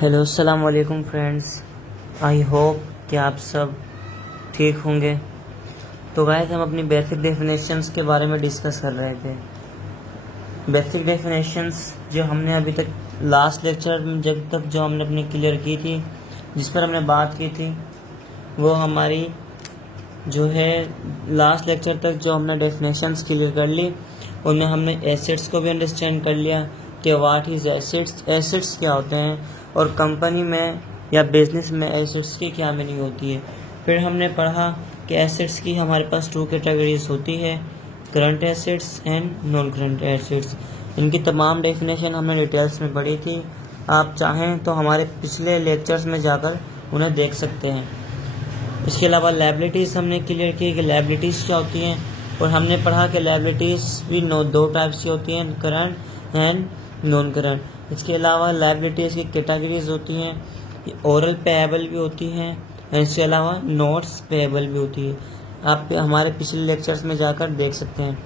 Hello अस्सलाम वालेकुम friends, I hope कि आप सब ठीक होंगे। तो गाइस हम अपनी बेसिक डेफिनेशंस के बारे में डिस्कस कर रहे थे। बेसिक डेफिनेशंस जो हमने अभी तक लास्ट लेक्चर में जब तक जो हमने अपनी क्लियर की थी, जिस पर हमने बात की थी, वो हमारी जो है लास्ट लेक्चर तक जो हमने डेफिनेशंस क्लियर कर ली, उनमें हमने एसेट्स को भी अंडरस्टैंड कर लिया कि व्हाट इज एसेट्स, एसेट्स क्या होते हैं और कंपनी में या बिजनेस में एसेट्स की क्या मीनिंग होती है। फिर हमने पढ़ा कि एसेट्स की हमारे पास 2 कैटेगरीज होती है, current assets and non current assets. इनकी तमाम डेफिनेशन हमने डिटेल्स में पढ़ी थी। आप चाहें तो हमारे पिछले लेक्चर्स में जाकर उन्हें देख सकते हैं। इसके अलावा लायबिलिटीज़ हमने क्लियर की कि लायबिलिटीज़ क्या होती हैं, और हमने पढ़ा कि लायबिलिटीज़ भी 2 टाइप्स की होती हैं, करंट एंड नॉन करंट। इसके अलावा लायबिलिटीज़ की कैटेगरीज होती हैं, ओरल पेएबल भी होती हैं, इसके अलावा नोट्स पेएबल भी होती है। आप हमारे पिछले लेक्चर्स में जाकर देख सकते हैं।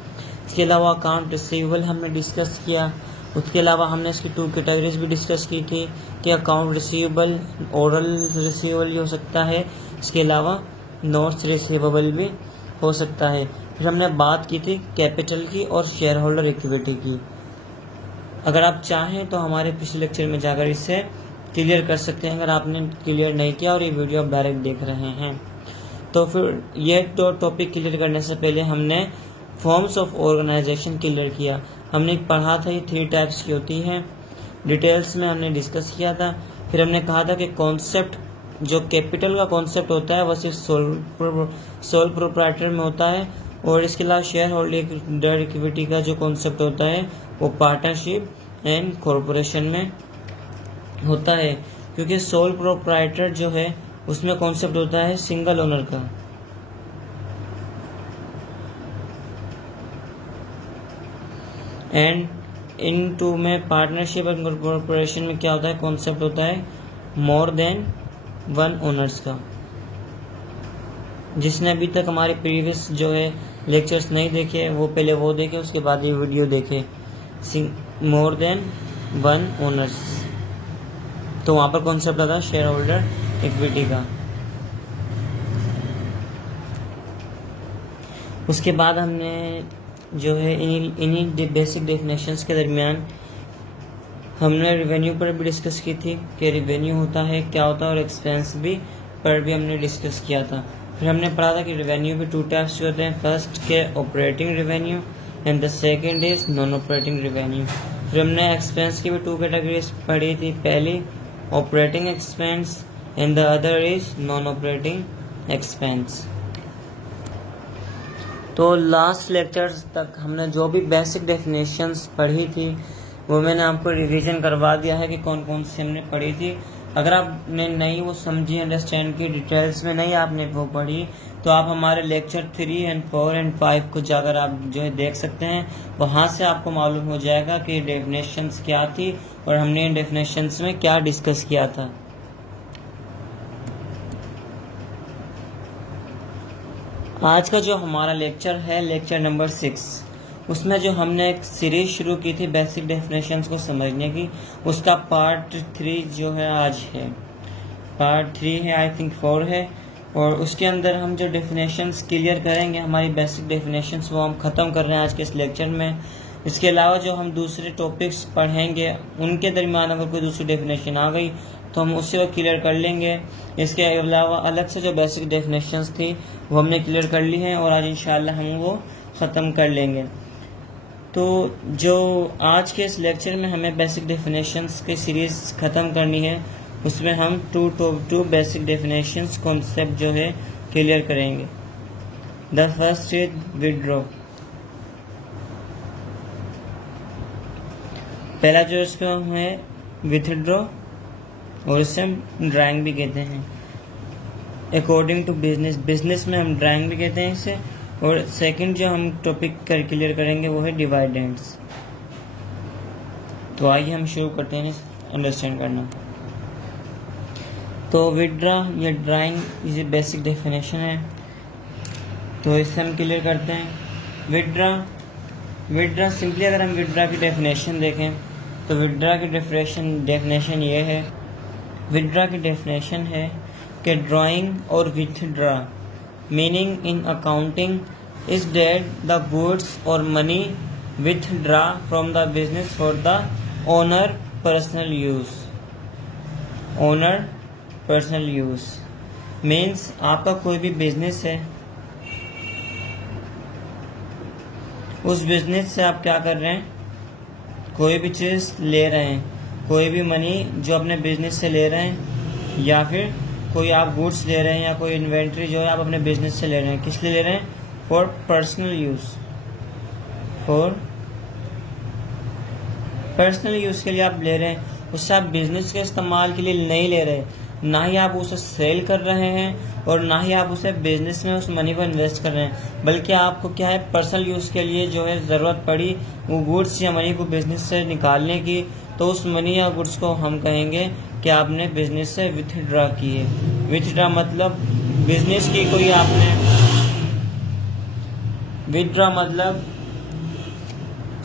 इसके अलावा अकाउंट रिसीवेबल हमने डिस्कस किया। उसके अलावा हमने इसकी 2 कैटेगरीज भी डिस्कस की थी कि अकाउंट रिसीवेबल ओरल रिसीवेबल भी हो सकता है, इसके अलावा नोट्स रिसीवेबल भी हो सकता है। फिर हमने बात की थी कैपिटल की और शेयर होल्डर इक्विटी की। अगर आप चाहें तो हमारे पिछले लेक्चर में जाकर इससे क्लियर कर सकते हैं, अगर आपने क्लियर नहीं किया और ये वीडियो आप डायरेक्ट देख रहे हैं। तो फिर ये टॉपिक क्लियर करने से पहले हमने फॉर्म्स ऑफ ऑर्गेनाइजेशन क्लियर किया। हमने पढ़ा था ये 3 टाइप्स की होती हैं, डिटेल्स में हमने डिस्कस किया था। फिर हमने कहा था कि कॉन्सेप्ट जो कैपिटल का कॉन्सेप्ट होता है वह सिर्फ सोल प्रोप्राइटर में होता है, और इसके अलावा शेयर होल्डर इक्विटी का जो कॉन्सेप्ट होता है वो पार्टनरशिप एंड कॉरपोरेशन में होता है, क्योंकि सोल प्रोप्राइटर जो है उसमें कॉन्सेप्ट होता है सिंगल ओनर का। एंड इन 2 में पार्टनरशिप एंड कॉरपोरेशन में क्या होता है, कॉन्सेप्ट होता है मोर देन 1 ओनर्स का। जिसने अभी तक हमारे प्रीवियस जो है लेक्चर्स नहीं देखे वो पहले वो देखे, उसके बाद ये वीडियो देखे, मोर देन 1 ओनर्स। तो वहाँ पर कॉन्सेप्ट आता है शेयर होल्डर इक्विटी का। उसके बाद हमने जो है इन्हीं बेसिक डेफिनेशंस के दरमियान हमने रिवेन्यू पर भी डिस्कस की थी कि रिवेन्यू होता है क्या होता है, और एक्सपेंस भी पर भी हमने डिस्कस किया था। फिर हमने पढ़ा था कि रिवेन्यू भी 2 टाइप्स होते हैं, फर्स्ट के operating revenue and the second is non operating revenue. फिर हमने एक्सपेंस की भी 2 कैटेगरीज पढ़ी थी, पहली operating expense and the other is non operating expense. तो लास्ट लेक्चर्स तक हमने जो भी बेसिक डेफिनेशंस पढ़ी थी वो मैंने आपको रिवीजन करवा दिया है कि कौन कौन सी हमने पढ़ी थी। अगर आपने नहीं वो समझी, अंडरस्टैंड की, डिटेल्स में नहीं आपने वो पढ़ी, तो आप हमारे लेक्चर 3 और 4 और 5 को जाकर आप जो है देख सकते हैं। वहाँ से आपको मालूम हो जाएगा कि डेफिनेशंस क्या थी और हमने इन डेफिनेशंस में क्या डिस्कस किया था। आज का जो हमारा लेक्चर है लेक्चर नंबर 6, उसमें जो हमने एक सीरीज शुरू की थी बेसिक डेफिनेशंस को समझने की, उसका पार्ट 3 जो है आज है, पार्ट 3 है, आई थिंक 4 है, और उसके अंदर हम जो डेफिनेशंस क्लियर करेंगे हमारी बेसिक डेफिनेशंस वो हम ख़त्म कर रहे हैं आज के इस लेक्चर में। इसके अलावा जो हम दूसरे टॉपिक्स पढ़ेंगे उनके दरमियान अगर कोई दूसरी डेफिनेशन आ गई तो हम उससे वो क्लियर कर लेंगे। इसके अलावा अलग से जो बेसिक डेफिनेशंस थी वो हमने क्लियर कर ली हैं और आज इंशाल्लाह हम वो ख़त्म कर लेंगे। तो जो आज के इस लेक्चर में हमें बेसिक डेफिनेशंस की सीरीज़ ख़त्म करनी है, उसमें हम 2 बेसिक डेफिनेशंस कॉन्सेप्ट जो है क्लियर करेंगे। The first is withdraw. पहला जो इसका है विथड्रॉ, और इसे हम ड्राइंग भी कहते हैं। अकॉर्डिंग टू बिजनेस में हम ड्राइंग भी कहते हैं इसे। और सेकंड जो हम टॉपिक क्लियर करेंगे वो है डिविडेंड्स। तो आइए हम शुरू करते हैं अंडरस्टैंड करना। तो विड्रॉ या ड्राइंग ये बेसिक डेफिनेशन है, तो इसे हम क्लियर करते हैं। विड्रॉ सिंपली अगर हम विड्रॉ की डेफिनेशन देखें तो विड्रॉ की डेफिनेशन ये है विदड्रा की डेफिनेशन है कि ड्राइंग और withdraw meaning in accounting is that the goods और money withdraw from the business for the owner personal use. Owner personal use means आपका कोई भी बिजनेस है, उस बिजनेस से आप क्या कर रहे हैं, कोई भी चीज ले रहे हैं, कोई भी मनी जो अपने बिजनेस से ले रहे हैं, या फिर कोई आप गुड्स ले रहे हैं, या कोई इन्वेंट्री जो है आप अपने बिजनेस से ले रहे हैं। किस लिए ले रहे हैं? For personal use. For personal use के लिए आप ले रहे हैं, उससे आप बिजनेस के इस्तेमाल के लिए नहीं ले रहे, ना ही आप उसे सेल कर रहे हैं और ना ही आप उसे बिजनेस में उस मनी को इन्वेस्ट कर रहे हैं, बल्कि आपको क्या है, पर्सनल यूज के लिए जो है जरूरत पड़ी वो गुड्स या मनी को बिजनेस से निकालने की, तो उस मनी या गुड्स को हम कहेंगे कि आपने बिजनेस से विथड्रा की है। विथड्रा मतलब बिजनेस की कोई आपने, विथड्रा मतलब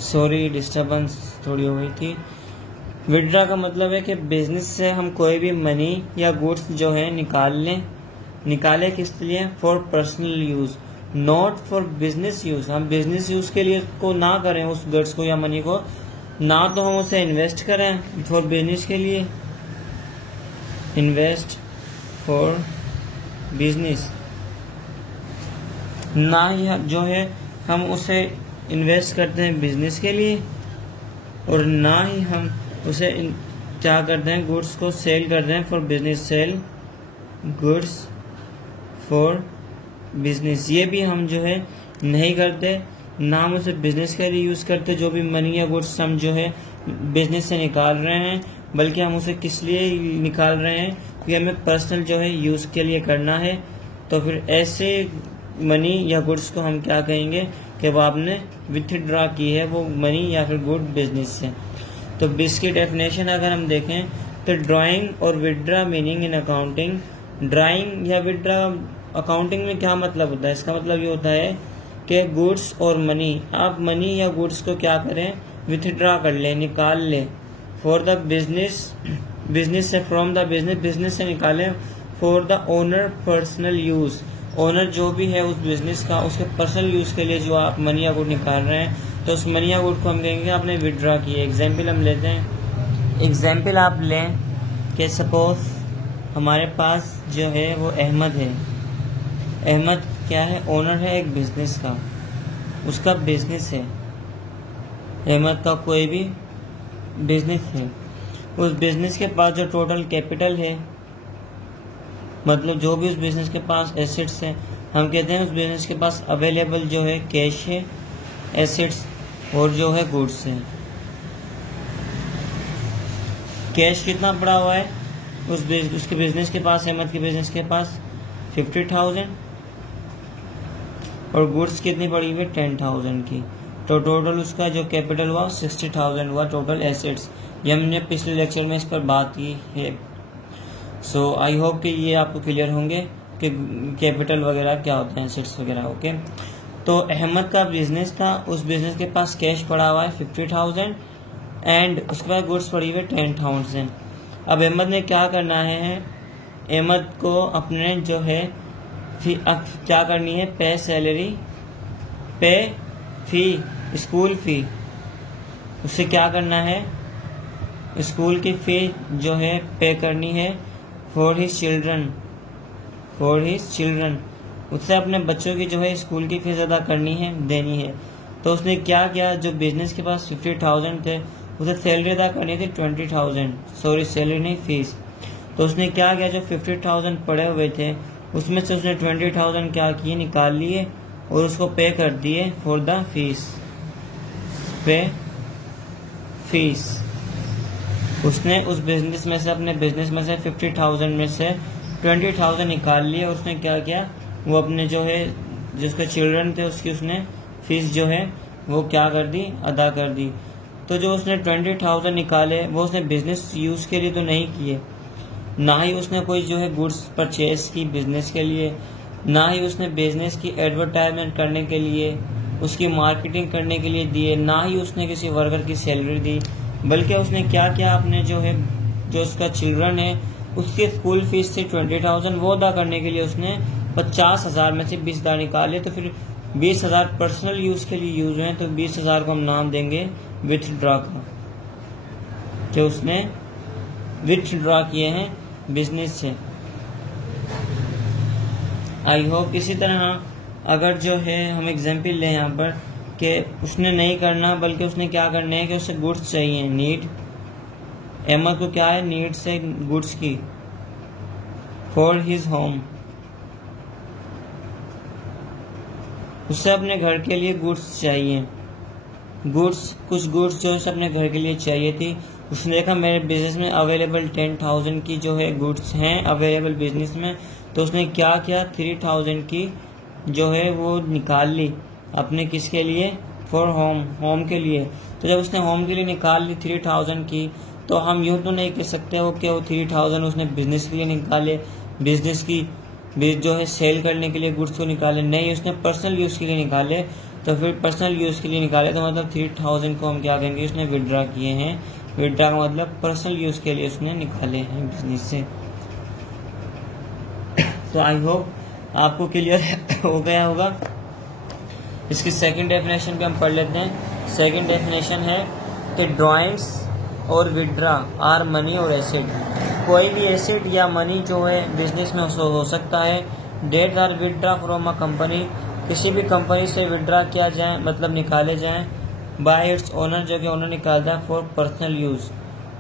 सॉरी डिस्टर्बेंस थोड़ी हो गई थी। विथड्रा का मतलब है कि बिजनेस से हम कोई भी मनी या गुड्स जो है निकाले किस लिए? For personal use, not for business use. हम बिजनेस यूज के लिए को ना करें उस गुड्स को या मनी को, ना तो हम उसे इन्वेस्ट करें फॉर बिजनेस के लिए, इन्वेस्ट फॉर बिजनेस, ना ही जो है हम उसे इन्वेस्ट करते हैं बिजनेस के लिए, और ना ही हम उसे क्या करते हैं, गुड्स को सेल करते हैं for business, sell goods for business. ये भी हम जो है नहीं करते, ना हम उसे बिजनेस के लिए यूज करते, जो भी मनी या गुड्स हम जो है बिजनेस से निकाल रहे हैं, बल्कि हम उसे किस लिए निकाल रहे हैं कि हमें पर्सनल जो है यूज के लिए करना है। तो फिर ऐसे मनी या गुड्स को हम क्या कहेंगे कि वो आपने विथड्रा की है, वो मनी या फिर गुड बिजनेस से। तो इसकी डेफिनेशन अगर हम देखें तो ड्राइंग और withdraw meaning in accounting, drawing या विथड्रा अकाउंटिंग में क्या मतलब होता है? इसका मतलब ये होता है कि गुड्स और मनी, आप मनी या गुड्स को क्या करें, विथड्रा कर लें, निकाल लें फॉर द बिजनेस, बिजनेस से, फ्रॉम द बिजनेस, बिजनेस से निकालें for the owner personal use. Owner जो भी है उस बिजनेस का, उसके पर्सनल यूज के लिए जो आप मनी या गुड निकाल रहे हैं, तो उस मनी या गुड को हम कहेंगे आपने विथड्रा की है। एग्जाम्पल हम लेते हैं, एग्जाम्पल आप लें कि सपोज हमारे पास जो है वो अहमद है। अहमद क्या है? ओनर है एक बिजनेस का, उसका बिजनेस है, अहमद का कोई भी बिजनेस है। उस बिजनेस के पास जो टोटल कैपिटल है, मतलब जो भी उस बिजनेस के पास एसेट्स हैं, हम कहते हैं उस बिजनेस के पास अवेलेबल जो है कैश है, एसेट्स और जो है गुड्स है। कैश कितना पड़ा हुआ है उसके बिजनेस के पास, अहमद के बिजनेस के पास 50,000, और गुड्स कितनी पड़ी हुई? 10,000 की। तो टोटल उसका जो कैपिटल हुआ 60,000 हुआ, टोटल एसेट्स। ये हमने पिछले लेक्चर में इस पर बात की है। सो आई होप कि ये आपको क्लियर होंगे कि कैपिटल वगैरह क्या होते हैं, एसेट्स वगैरह। ओके, तो अहमद का बिजनेस था, उस बिजनेस के पास कैश पड़ा हुआ है 50,000 एंड उसके बाद गुड्स पड़ी हुई 10,000। अब अहमद ने क्या करना है, अहमद को अपने जो है अब क्या करनी है, पे सैलरी, पे फी, स्कूल फी, उससे क्या करना है, स्कूल की फी जो है पे करनी है for his children, for his children, उससे अपने बच्चों की जो है स्कूल की फीस अदा करनी है, देनी है। तो उसने क्या किया, जो बिजनेस के पास 50,000 थे उसे सैलरी अदा करनी थी 20,000, सॉरी सैलरी नहीं फीस। तो उसने क्या किया, जो 50,000 पड़े हुए थे उसमें से उसने 20,000 क्या किए, निकाल लिए और उसको पे कर दिए फॉर द फीस, पे फीस। उसने उस बिजनेस में से, अपने बिजनेस में से 50,000 में से 20,000 निकाल लिए और उसने क्या किया, वो अपने जो है जिसके चिल्ड्रन थे उसकी उसने फीस जो है वो क्या कर दी, अदा कर दी। तो जो उसने 20,000 निकाले वो उसने बिजनेस यूज के लिए तो नहीं किए, ना ही उसने कोई जो है गुड्स परचेज की बिजनेस के लिए, ना ही उसने बिजनेस की एडवर्टाइजमेंट करने के लिए, उसकी मार्केटिंग करने के लिए दिए, ना ही उसने किसी वर्कर की सैलरी दी, बल्कि उसने क्या किया, अपने जो है जो उसका चिल्ड्रन है उसके स्कूल फीस थी 20,000, वो अदा करने के लिए उसने 50,000 में से 20,000 निकाले, तो फिर 20,000 पर्सनल यूज के लिए यूज हुए, तो 20,000 को हम नाम देंगे विथड्रॉ का, कि उसने विथड्रॉ किए हैं बिजनेस से। आई होप इसी तरह अगर जो है हम एग्जाम्पल लें यहाँ पर कि उसने नहीं करना, बल्कि उसने क्या करना है कि उसे गुड्स चाहिए, नीड, अहमद को क्या है, नीड से गुड्स की, फॉर हिज होम, उसे अपने घर के लिए गुड्स चाहिए, कुछ गुड्स जो है अपने घर के लिए चाहिए थी। उसने देखा मेरे बिजनेस में अवेलेबल 10,000 की जो है गुड्स हैं अवेलेबल बिजनेस में, तो उसने क्या किया, 3,000 की जो है वो निकाल ली अपने किसके लिए, फॉर होम के लिए। तो जब उसने होम के लिए निकाल ली 3,000 की, तो हम यूँ तो नहीं कह सकते वो कि वो 3,000 उसने बिजनेस के लिए निकाले, बिजनेस की जो है सेल करने के लिए गुड्स को निकाले, नहीं, उसने पर्सनल यूज़ के लिए निकाले। तो फिर पर्सनल यूज़ के लिए निकाले तो मतलब 3,000 को हम क्या कहेंगे, उसने विड्रा किए हैं। विड्रा का मतलब पर्सनल यूज़ के लिए उसने निकाले हैं बिजनेस से। तो आई होप आपको क्लियर हो गया होगा। इसकी सेकंड डेफिनेशन भी हम पढ़ लेते हैं। सेकंड डेफिनेशन है कि ड्राइंग्स और विड्रा आर मनी और एसेट, कोई भी एसेट या मनी जो है बिजनेस में हो सकता है। Debt are withdraw from a company, किसी भी कंपनी से विड्रा किया जाए मतलब निकाले जाएं, बाय इट्स ओनर, जो कि ओनर निकालता है, for personal use,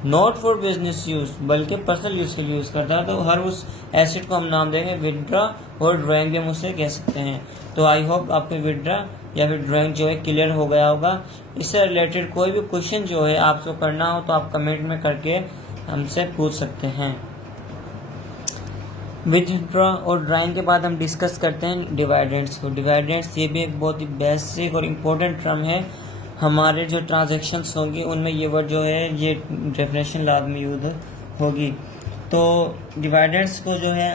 not for business use, बल्कि पर्सनल यूज के लिए यूज करता है। तो हर उस एसेट को हम नाम देंगे विड्रा, और ड्राइंग भी हम उससे कह सकते हैं। तो आई होप आपको विड्रा या फिर ड्राइंग जो है क्लियर हो गया होगा। इससे रिलेटेड कोई भी क्वेश्चन जो है आपको करना हो तो आप कमेंट में करके हमसे पूछ सकते हैं। विथड्रॉ और ड्राइंग के बाद हम डिस्कस करते हैं डिवाइडेंड्स को। डिवाइडेंड्स ये भी एक बहुत ही बेसिक और इम्पोर्टेंट टर्म है। हमारे जो ट्रांजैक्शंस होंगी उनमें ये वर्ड जो है ये डेफिनेशन लाद में यूज होगी। तो डिवाइडेंड्स को जो है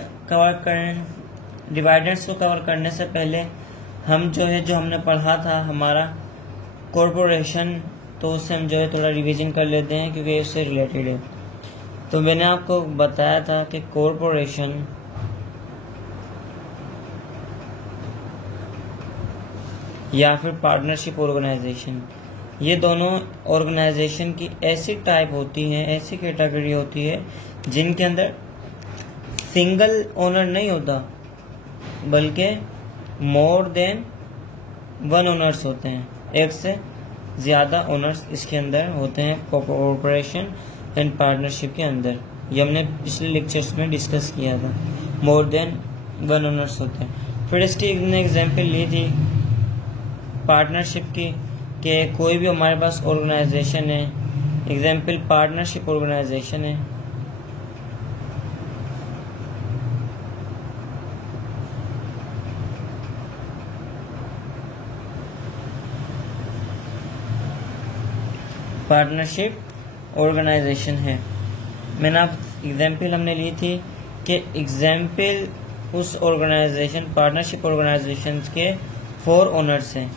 डिवाइडेंड्स को कवर करने से पहले हम जो है जो हमने पढ़ा था हमारा कॉरपोरेशन, तो उससे हम जो है थोड़ा रिवीजन कर लेते हैं क्योंकि इससे रिलेटेड है। तो मैंने आपको बताया था कि कॉरपोरेशन या फिर पार्टनरशिप ऑर्गेनाइजेशन, ये दोनों ऑर्गेनाइजेशन की ऐसी टाइप होती है, ऐसी कैटेगरी होती है जिनके अंदर सिंगल ओनर नहीं होता बल्कि मोर देन वन ओनर्स होते हैं, एक से ज़्यादा ओनर्स इसके अंदर होते हैं कॉर्पोरेशन एंड पार्टनरशिप के अंदर। ये हमने पिछले लेक्चर्स में डिस्कस किया था, मोर देन वन ओनर्स होते हैं। फिर इसकी हमने एग्जांपल ली थी पार्टनरशिप की कि कोई भी हमारे पास ऑर्गेनाइजेशन है, एग्जांपल पार्टनरशिप ऑर्गेनाइजेशन है, पार्टनरशिप ऑर्गेनाइजेशन है। मैंने आप एग्जांपल हमने ली थी कि एग्जांपल उस ऑर्गेनाइजेशन पार्टनरशिप ऑर्गेनाइजेशन के 4 ओनर्स हैं।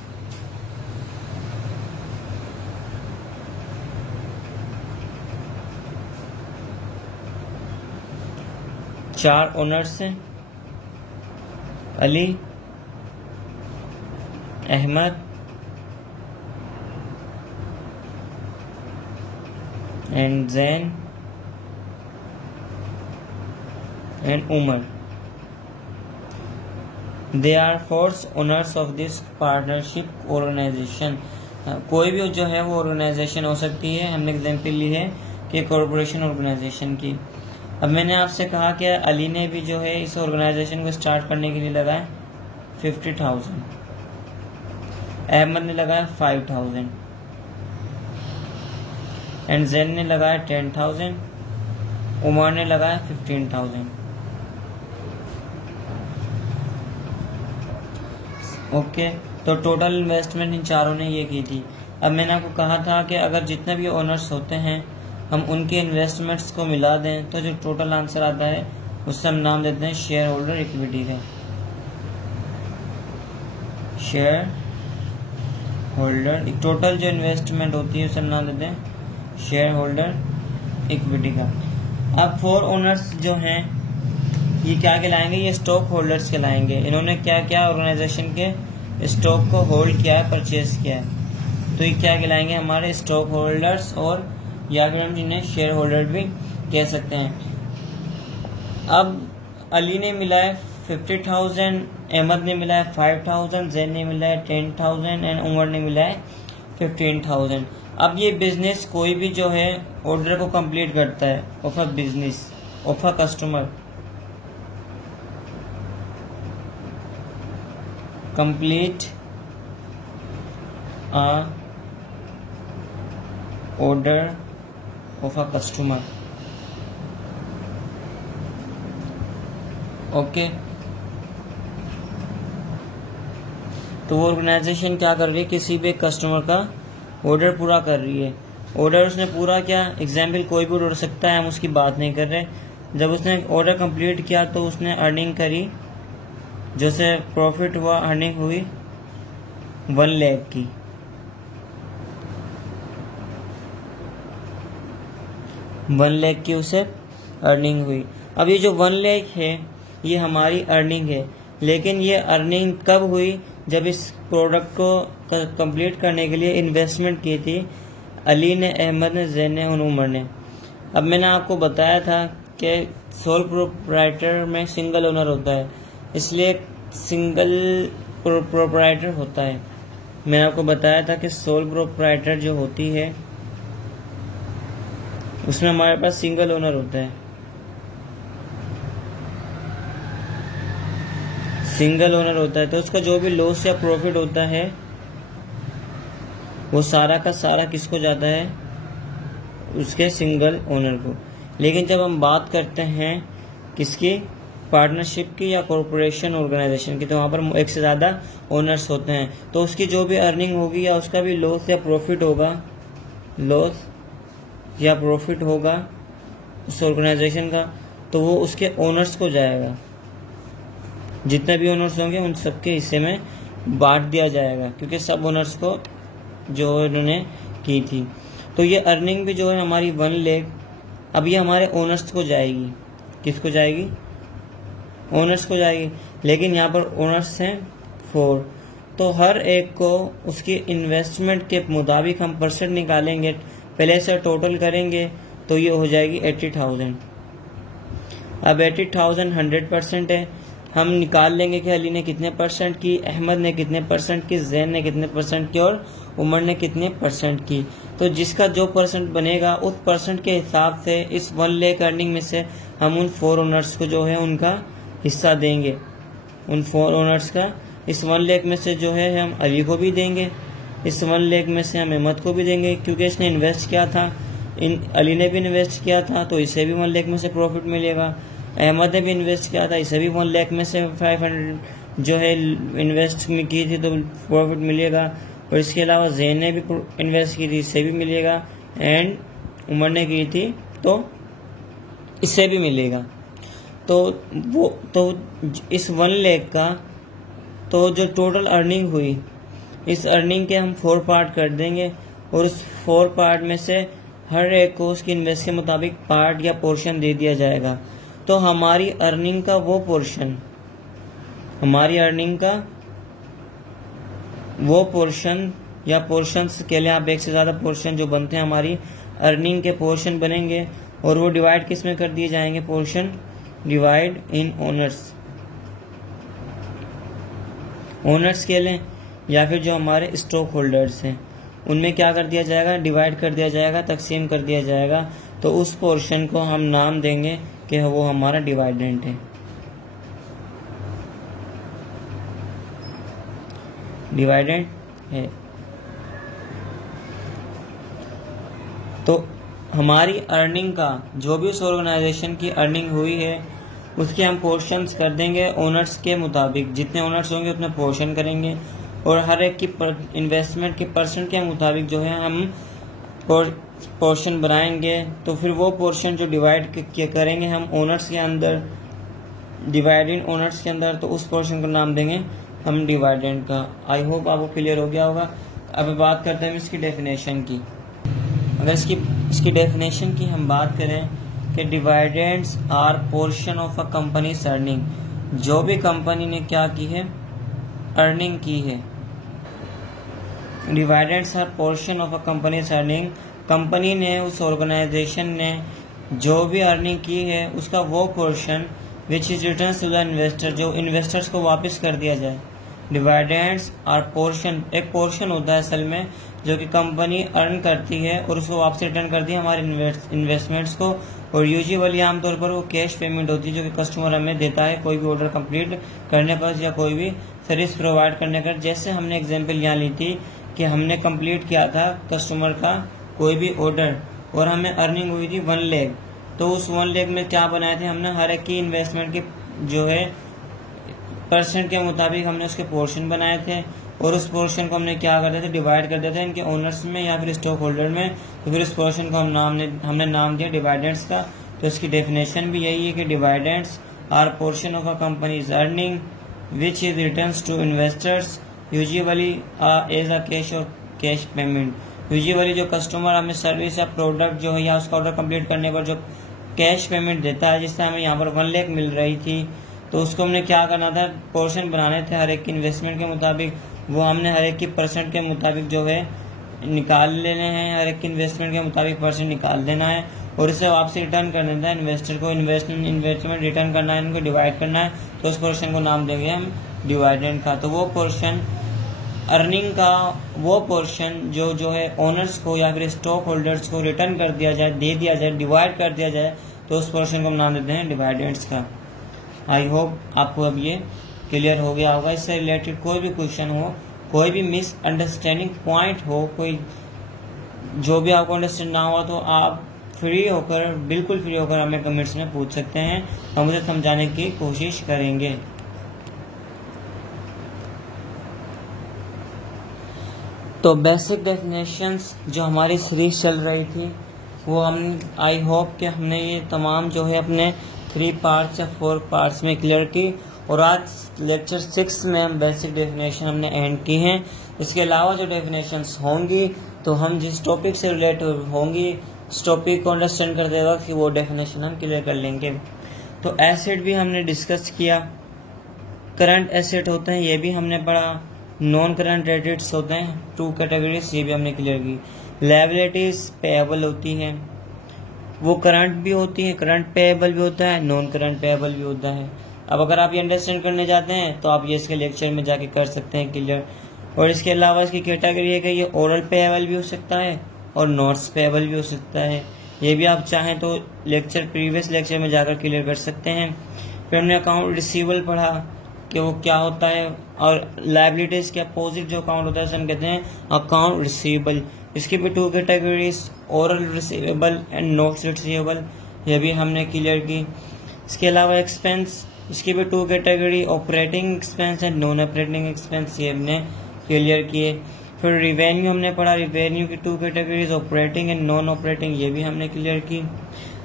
चार ओनर्स हैं, Ali, Ahmad and Zain and Umar. They are 4 owners of this partnership organization. कोई भी जो है वो ऑर्गेनाइजेशन हो सकती है। हमने एग्जांपल ली है कि कॉर्पोरेशन ऑर्गेनाइजेशन की। अब मैंने आपसे कहा कि अली ने भी जो है इस ऑर्गेनाइजेशन को स्टार्ट करने के लिए लगाया 50,000, अहमद ने लगाया 5,000 एंड जैन ने लगाया 10,000, उमर ने लगाया 15,000। ओके, तो टोटल इन्वेस्टमेंट इन चारों ने ये की थी। अब मैंने आपको कहा था कि अगर जितने भी ओनर्स होते हैं हम उनके इन्वेस्टमेंट्स को मिला दें तो जो टोटल आंसर आता है उससे हम नाम देते हैं शेयर होल्डर इक्विटी का। शेयर होल्डर टोटल जो इन्वेस्टमेंट होती है उसे हम नाम देते हैं शेयर होल्डर इक्विटी का। अब 4 ओनर्स जो हैं ये क्या कहलाएंगे, ये स्टॉक होल्डर्स कहलाएंगे। इन्होंने क्या क्या ऑर्गेनाइजेशन के स्टॉक को होल्ड किया है, परचेज किया है, तो ये क्या कहलाएंगे, हमारे स्टॉक होल्डर्स, और या फिर हम जिन्हें शेयर होल्डर भी कह सकते हैं। अब अली ने मिला है 50,000, अहमद ने मिला है 5,000, जैन ने मिला है 10,000 एंड उमर ने मिला है 15,000। अब ये बिजनेस कोई भी जो है ऑर्डर को कंप्लीट करता है of a business of a customer, complete a order of a customer, okay. तो वो ऑर्गेनाइजेशन क्या कर रही है, किसी भी कस्टमर का ऑर्डर पूरा कर रही है। ऑर्डर उसने पूरा किया, एग्जाम्पल कोई भी ऑर्डर सकता है, हम उसकी बात नहीं कर रहे। जब उसने ऑर्डर कंप्लीट किया तो उसने अर्निंग करी, जैसे प्रॉफिट हुआ, अर्निंग हुई 1 लाख की। 1 लाख की उसे अर्निंग हुई। अब ये जो 1 लाख है ये हमारी अर्निंग है, लेकिन ये अर्निंग कब हुई, जब इस प्रोडक्ट को कंप्लीट करने के लिए इन्वेस्टमेंट की थी अली ने, अहमद ने, जैन ने और उमर ने। अब मैंने आपको बताया था कि सोल प्रोप्राइटर में सिंगल ओनर होता है, इसलिए सिंगल प्रोप्राइटर होता है। मैंने आपको बताया था कि सोल प्रोप्राइटर जो होती है उसमें हमारे पास सिंगल ओनर होता है, सिंगल ओनर होता है। तो उसका जो भी लॉस या प्रॉफिट होता है वो सारा का सारा किसको जाता है, उसके सिंगल ओनर को। लेकिन जब हम बात करते हैं किसकी, पार्टनरशिप की या कॉरपोरेशन ऑर्गेनाइजेशन की, तो वहाँ पर एक से ज़्यादा ओनर्स होते हैं, तो उसकी जो भी अर्निंग होगी या उसका भी लॉस या प्रॉफिट होगा, लॉस या प्रॉफिट होगा उस ऑर्गेनाइजेशन का, तो वो उसके ओनर्स को जाएगा। जितने भी ओनर्स होंगे उन सबके हिस्से में बांट दिया जाएगा, क्योंकि सब ओनर्स को जो इन्होंने की थी। तो ये अर्निंग भी जो है हमारी 1 लाख, अब ये हमारे ओनर्स को जाएगी। किसको जाएगी, ओनर्स को जाएगी। लेकिन यहाँ पर ओनर्स हैं 4, तो हर एक को उसकी इन्वेस्टमेंट के मुताबिक हम परसेंट निकालेंगे, पहले से टोटल करेंगे तो ये हो जाएगी 80,000। अब 80,000 100% है, हम निकाल लेंगे कि अली ने कितने परसेंट की, अहमद ने कितने परसेंट की, जैन ने कितने परसेंट की और उमर ने कितने परसेंट की। तो जिसका जो परसेंट बनेगा उस परसेंट के हिसाब से इस 1 लाख अर्निंग में से हम उन 4 ओनर्स को जो है उनका हिस्सा देंगे। उन 4 ओनर्स का इस 1 लाख में से जो है हम अली को भी देंगे, इस 1 लाख में से हम अहमद को भी देंगे, क्योंकि इसने इन्वेस्ट किया था, अली ने भी इन्वेस्ट किया था तो इसे भी 1 लाख में से प्रॉफिट मिलेगा। अहमद ने भी इन्वेस्ट किया था, इसे भी 1 लाख में से 500 जो है इन्वेस्ट की थी तो प्रॉफिट मिलेगा। और इसके अलावा जैन ने भी इन्वेस्ट की थी, इससे भी मिलेगा, एंड उमर ने की थी तो इससे भी मिलेगा। तो इस 1 लाख का तो जो टोटल अर्निंग हुई, इस अर्निंग के हम 4 पार्ट कर देंगे, और उस 4 पार्ट में से हर एक को उसकी इन्वेस्ट के मुताबिक पार्ट या पोर्शन दे दिया जाएगा। तो हमारी अर्निंग का वो पोर्शन, हमारी अर्निंग का वो पोर्शन या पोर्शंस के लिए आप एक से ज़्यादा पोर्शन जो बनते हैं हमारी अर्निंग के पोर्शन बनेंगे, और वो डिवाइड किस में कर दिए जाएंगे, portion divide in owners, owners के लिए या फिर जो हमारे स्टॉक होल्डर्स हैं उनमें क्या कर दिया जाएगा, डिवाइड कर दिया जाएगा, तकसीम कर दिया जाएगा। तो उस पोर्शन को हम नाम देंगे कि वो हमारा डिवाइडेंट है, डिवाइडेंट है। तो हमारी अर्निंग का जो भी उस ऑर्गेनाइजेशन की अर्निंग हुई है उसके हम पोर्शंस कर देंगे ओनर्स के मुताबिक, जितने ओनर्स होंगे उतने पोर्शन करेंगे, और हर एक की इन्वेस्टमेंट के परसेंट के मुताबिक जो है हम पोर्शन बनाएंगे। तो फिर वो पोर्शन जो डिवाइड करेंगे हम ओनर्स के अंदर, डिवाइडिंग ओनर्स के अंदर, तो उस पोर्शन का नाम देंगे हम डिवाइडेंट का। आई होप आपको क्लियर हो गया होगा। अब बात करते हैं इसकी डेफिनेशन की। अगर इसकी डेफिनेशन की हम बात करें कि dividends are portion of a company's earning, जो भी कंपनी ने क्या की है, अर्निंग की है। Dividends are portion of a company's earning, company ने, उस ऑर्गेनाइजेशन ने जो भी अर्निंग की है उसका वो portion which is return to the investor, जो इन्वेस्टर्स को वापस कर दिया जाए। डिविडेंड्स आर पोर्शन, एक पोर्शन होता है असल में जो कि कंपनी अर्न करती है और उसको वापस रिटर्न करती है हमारे इन्वेस्टमेंट्स को, और यूजुअली आमतौर पर वो कैश पेमेंट होती है जो कि कस्टमर हमें देता है कोई भी ऑर्डर कंप्लीट करने पर या कोई भी सर्विस प्रोवाइड करने पर। जैसे हमने एग्जांपल यहाँ ली थी कि हमने कंप्लीट किया था कस्टमर का कोई भी ऑर्डर और हमें अर्निंग हुई थी 1 लाख, तो उस 1 लाख में क्या बनाए थे हमने, हर एक की इन्वेस्टमेंट की जो है परसेंट के मुताबिक हमने उसके पोर्शन बनाए थे, और उस पोर्शन को हमने क्या करते थे, डिवाइड कर देते थे इनके ओनर्स में या फिर स्टॉक होल्डर में। तो फिर उस पोर्शन को हमने नाम दिया डिविडेंड्स का। तो इसकी डेफिनेशन भी यही है कि dividends are portion of a company's earning which is returns to investors usually as a cash और कैश पेमेंट। यूजुअली जो कस्टमर हमें सर्विस या प्रोडक्ट जो है या उसका ऑर्डर कंप्लीट करने पर जो कैश पेमेंट देता है, जिससे हमें यहाँ पर 1 लाख मिल रही थी, तो उसको हमने क्या करना था, पोर्शन बनाने थे हर एक की इन्वेस्टमेंट के मुताबिक, वो हमने हर एक की परसेंट के मुताबिक जो है निकाल लेने हैं, हर एक की इन्वेस्टमेंट के मुताबिक परसेंट निकाल देना है और इसे वापसी रिटर्न कर देना है इन्वेस्टर को। इन्वेस्टमेंट रिटर्न करना है, इनको डिवाइड करना है, तो उस पोर्शन को नाम देंगे हम डिविडेंड का। तो वो पोर्शन अर्निंग का वो पोर्शन जो है ओनर्स को या फिर स्टॉक होल्डर्स को रिटर्न कर दिया जाए, दे दिया जाए, डिवाइड कर दिया जाए, तो उस पोर्शन को हम नाम देते हैं डिविडेंड्स का। आई होप आपको अब ये क्लियर हो गया होगा। इससे रिलेटेड कोई भी क्वेश्चन हो, कोई भी मिसअंडरस्टैंडिंग पॉइंट हो, कोई जो भी आपको अंडरस्टैंड ना हुआ, तो आप बिल्कुल फ्री होकर हमें कमेंट्स में पूछ सकते हैं, हम उसे समझाने की कोशिश करेंगे। तो बेसिक डेफिनेशंस जो हमारी सीरीज चल रही थी वो हम आई होप कि हमने ये तमाम जो है अपने 3 पार्ट्स या 4 पार्ट्स में क्लियर की, और आज लेक्चर 6 में हम बेसिक डेफिनेशन हमने एंड की हैं। इसके अलावा जो डेफिनेशंस होंगी तो हम जिस टॉपिक से रिलेटेड होंगी उस टॉपिक को अंडरस्टैंड करते वक्त कि वो डेफिनेशन हम क्लियर कर लेंगे। तो एसेट भी हमने डिस्कस किया, करंट एसेट होते हैं ये भी हमने पढ़ा, नॉन करंट एसेट्स होते हैं 2 कैटेगरीज, ये भी हमने क्लियर की। लायबिलिटीज पेएबल होती हैं, वो करंट भी होती है, करंट पेएबल भी होता है, नॉन करंट पेएबल भी होता है। अब अगर आप ये अंडरस्टैंड करने जाते हैं तो आप ये इसके लेक्चर में जाके कर सकते हैं क्लियर। और इसके अलावा इसकी कैटेगरी है कि ये ओरल पेएबल भी हो सकता है और नोट्स पेएबल भी हो सकता है, ये भी आप चाहें तो प्रीवियस लेक्चर में जाकर क्लियर कर सकते हैं। फिर हमने अकाउंट रिसीवेबल पढ़ा कि वो क्या होता है, और लायबिलिटीज के अपोजिट जो अकाउंट होता है उसे हम कहते हैं अकाउंट रिसीवेबल। इसकी भी 2 categories, oral receivable and notes receivable, ये भी हमने क्लियर की। इसके अलावा एक्सपेंस, इसकी भी 2 category, operating expense and non operating expense, ये हमने क्लियर किए। फिर रिवेन्यू हमने पढ़ा, रिवेन्यू की 2 categories, operating and non operating, ये भी हमने क्लियर की।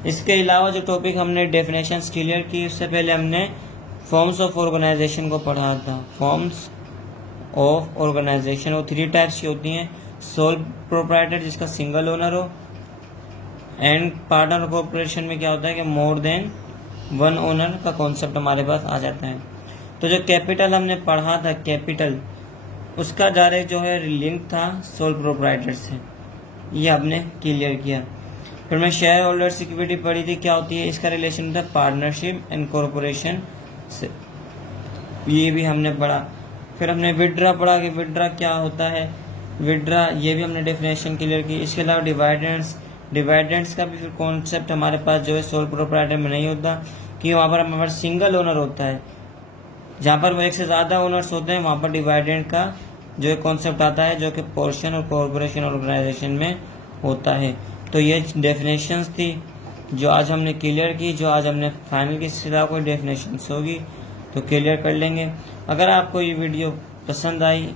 इसके अलावा जो टॉपिक हमने डेफिनेशंस क्लियर की, उससे पहले हमने फॉर्म्स ऑफ ऑर्गेनाइजेशन को पढ़ा था। फॉर्म्स ऑफ ऑर्गेनाइजेशन वो 3 टाइप्स की होती हैं, सोल प्रोप्राइटर जिसका सिंगल ओनर हो, एंड पार्टनर कॉर्पोरेशन में क्या होता है कि मोर देन 1 ओनर का कॉन्सेप्ट हमारे पास आ जाता है। तो जो कैपिटल हमने पढ़ा था, कैपिटल उसका डायरेक्ट जो है लिंक था सोल प्रोप्राइटर से, ये हमने क्लियर किया। फिर मैं शेयर होल्डर्स इक्विटी पढ़ी थी, क्या होती है, इसका रिलेशन था पार्टनरशिप एंड कॉर्पोरेशन से, ये भी हमने पढ़ा। फिर हमने विड्रा पढ़ा कि विड्रा क्या होता है, विड्रा, ये भी हमने डेफिनेशन क्लियर की। इसके अलावा डिविडेंड्स का भी फिर कॉन्सेप्ट हमारे पास जो है सोल प्रोप्राइटर में नहीं होता, कि वहाँ पर हमारे पास सिंगल ओनर होता है, जहाँ पर वो एक से ज्यादा ओनर्स होते हैं वहाँ पर डिविडेंड का जो है कॉन्सेप्ट आता है, जो कि पोर्शन और कॉर्पोरेशन ऑर्गेनाइजेशन में होता है। तो ये डेफिनेशंस थी जो आज हमने क्लियर की, जो आज हमने फाइनल की सीधा कोई डेफिनेशंस होगी तो क्लियर कर लेंगे। अगर आपको ये वीडियो पसंद आई,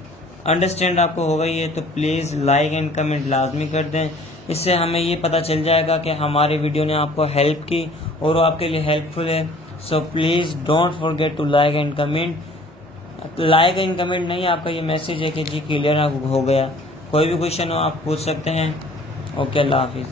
अंडरस्टैंड आपको हो गई है, तो प्लीज़ लाइक एंड कमेंट लाजमी कर दें। इससे हमें ये पता चल जाएगा कि हमारी वीडियो ने आपको हेल्प की और वो आपके लिए हेल्पफुल है। So please don't forget to like and comment. Like and comment नहीं, आपका ये मैसेज है कि जी क्लियर हो गया। कोई भी क्वेश्चन हो आप पूछ सकते हैं। ओके, अल्लाह हाफिज़।